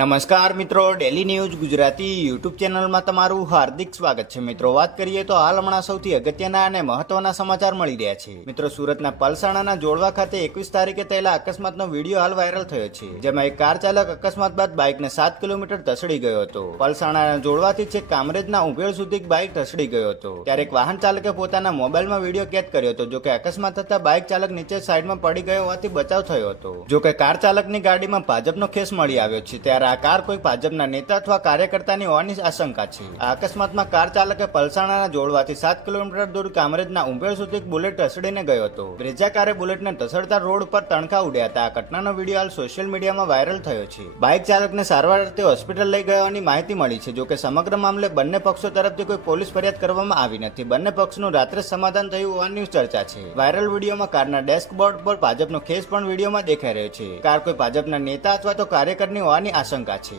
નમસ્કાર મિત્રો, daily news Gujarati YouTube ચેનલમાં તમારું હાર્દિક સ્વાગત છે. મિત્રો, વાત કરીએ તો હાલ હમણાં સૌથી અગત્યના અને મહત્વના સમાચાર મળી રહ્યા છે. મિત્રો, સુરતના પલસાણાના જોડવા ખાતે 21 તારીખે થયેલા અકસ્માતનો વિડીયો હાલ વાયરલ થયો છે, જેમાં એક કાર ચાલક અકસ્માત બાદ બાઇકને 7 કિલોમીટર ધસડી ગયો હતો. પલસાણાના જોડવાથી છેક કામરેજના ઉભેળ સુધી બાઇક ધસડી ગયો હતો. ત્યારે એક વાહન ચાલકે પોતાના મોબાઈલમાં વિડીયો કેદ કર્યો હતો. જોકે અકસ્માત થતા બાઇક ચાલક નીચે સાઈડમાં પડી ગયો હોવાથી બચાવ થયો હતો. જોકે કાર ચાલકની ગાડીમાં ભાજપનો ખેસ મળી આવ્યો છે. ત્યારે આ કાર કોઈ ભાજપના નેતા અથવા કાર્યકર્તાની હોવાની આશંકા છે. આ અકસ્માતમાં કાર ચાલકે પલસાણાના જોડવાથી 7 કિલોમીટર દૂર કામરેજના ઉંભેળ સુધી બુલેટ ધસડીને ગયો હતો. બ્રેઝા કારે બુલેટને ધસડતા રોડ પર તણખા ઉડ્યા હતા. આ ઘટનાનો વિડીયો હાલ સોશિયલ મીડિયામાં વાયરલ થયો છે. બાઇક ચાલકને સારવાર અર્થે હોસ્પિટલ લઈ ગયાની માહિતી મળી છે. જોકે સમગ્ર મામલે બંને પક્ષો તરફથી કોઈ પોલીસ ફરિયાદ કરવામાં આવી નથી. બંને પક્ષનું રાત્રે સમાધાન થયું હોવાની ચર્ચા છે. વાયરલ વિડીયોમાં કારના ડેસ્કબોર્ડ પર ભાજપનો ખેસ પણ વિડીયોમાં દેખાઈ રહ્યો છે. કાર કોઈ ભાજપના નેતા અથવા તો કાર્યકરની હોવાની આશંકા છે.